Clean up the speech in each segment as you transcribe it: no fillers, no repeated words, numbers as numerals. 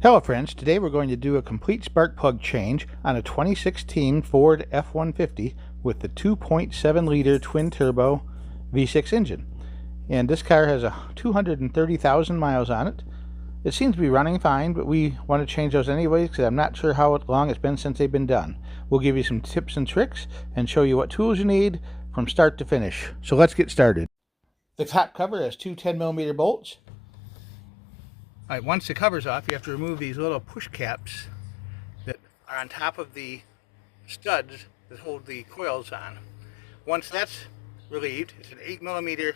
Hello friends, today we're going to do a complete spark plug change on a 2016 Ford F-150 with the 2.7 liter twin turbo V6 engine. And this car has 230,000 miles on it. It seems to be running fine, but we want to change those anyways because I'm not sure how long it's been since they've been done. We'll give you some tips and tricks and show you what tools you need from start to finish. So let's get started. The top cover has two 10mm bolts. Alright, once the cover's off, you have to remove these little push caps that are on top of the studs that hold the coils on. Once that's relieved, it's an 8mm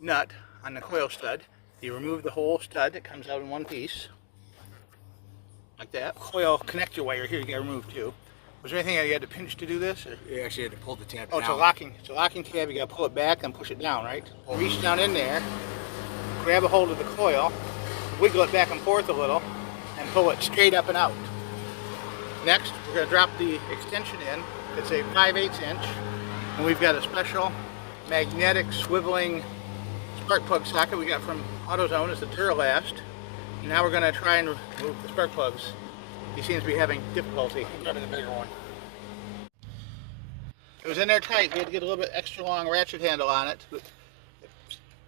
nut on the coil stud. You remove the whole stud, it comes out in one piece, like that. Coil connector wire here you gotta remove too. Was there anything that you had to pinch to do this? Or? You actually had to pull the tab down. It's a locking tab, you gotta pull it back and push it down, right? Reach down in there, grab a hold of the coil, wiggle it back and forth a little, and pull it straight up and out. Next, we're going to drop the extension in. It's a 5/8 inch, and we've got a special magnetic swiveling spark plug socket we got from AutoZone. It's the Duralast. And now we're going to try and remove the spark plugs. He seems to be having difficulty. I'm grabbing the bigger one. It was in there tight. We had to get a little bit extra long ratchet handle on it, but it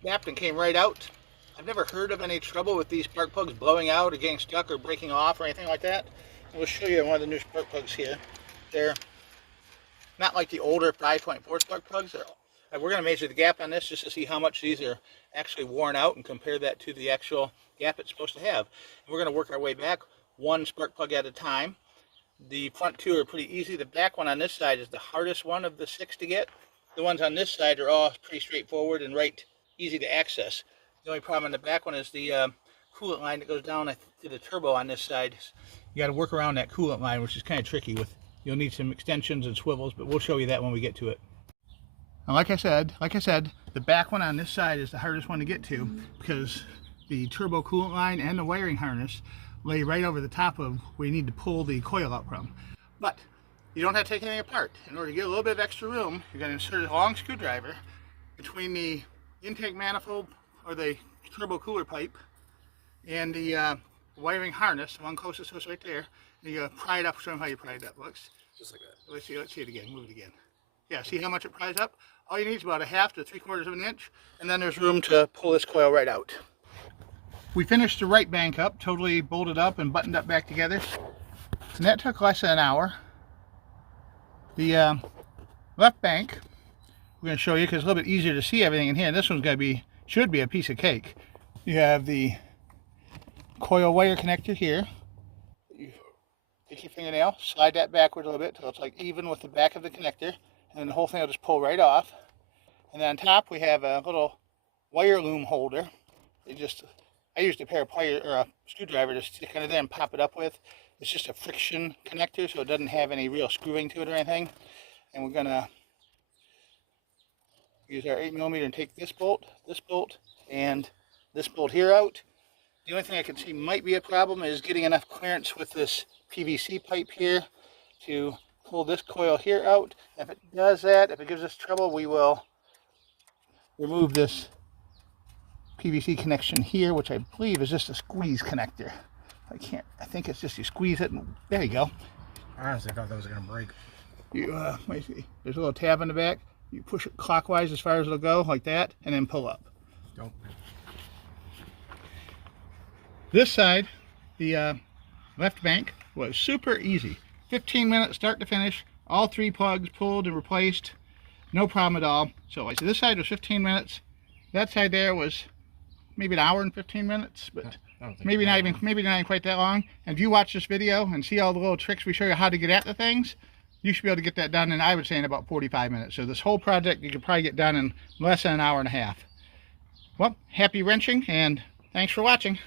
snapped and came right out. I've never heard of any trouble with these spark plugs blowing out or getting stuck or breaking off or anything like that. We'll show you one of the new spark plugs here. They're not like the older 5.4 spark plugs. We're going to measure the gap on this just to see how much these are actually worn out and compare that to the actual gap it's supposed to have. And we're going to work our way back one spark plug at a time. The front two are pretty easy. The back one on this side is the hardest one of the 6 to get. The ones on this side are all pretty straightforward and easy to access. The only problem on the back one is the coolant line that goes down to the turbo on this side. You got to work around that coolant line, which is kind of tricky. You'll need some extensions and swivels, but we'll show you that when we get to it. And like I said, the back one on this side is the hardest one to get to because the turbo coolant line and the wiring harness lay right over the top of where you need to pull the coil out from. But you don't have to take anything apart. In order to get a little bit of extra room, you're going to insert a long screwdriver between the intake manifold or the turbo cooler pipe and the wiring harness, the one closest to us right there. And you pry it up. Show them how you pry it up. Looks just like that. Let's see it again. Move it again. Yeah, see how much it pries up? All you need is about 1/2 to 3/4 of an inch, and then there's room to pull this coil right out. We finished the right bank up, totally bolted up and buttoned up back together, and that took less than an hour. The left bank, we're going to show you because it's a little bit easier to see everything in here. And this one's going to should be a piece of cake. You have the coil wire connector here. You take your fingernail, slide that backwards a little bit until it's like even with the back of the connector, and then the whole thing will just pull right off. And then on top we have a little wire loom holder. I used a pair of pliers or a screwdriver to stick under there and pop it up with. It's just a friction connector, so it doesn't have any real screwing to it or anything. And we're gonna use our 8mm and take this bolt, and this bolt here out. The only thing I can see might be a problem is getting enough clearance with this PVC pipe here to pull this coil here out. If it does that, if it gives us trouble, we will remove this PVC connection here, which I believe is just a squeeze connector. I think it's just you squeeze it and there you go. I honestly thought that was going to break. Let me see. There's a little tab in the back. You push it clockwise as far as it'll go, like that, and then pull up. Go. This side, the left bank, was super easy. 15 minutes start to finish, all 3 plugs pulled and replaced, no problem at all. So like this side was 15 minutes. That side there was maybe 1 hour and 15 minutes, but maybe not even quite that long. And if you watch this video and see all the little tricks we show you how to get at the things, you should be able to get that done in, I would say, in about 45 minutes. So this whole project you could probably get done in less than 1 hour and a half. Well, happy wrenching, and thanks for watching.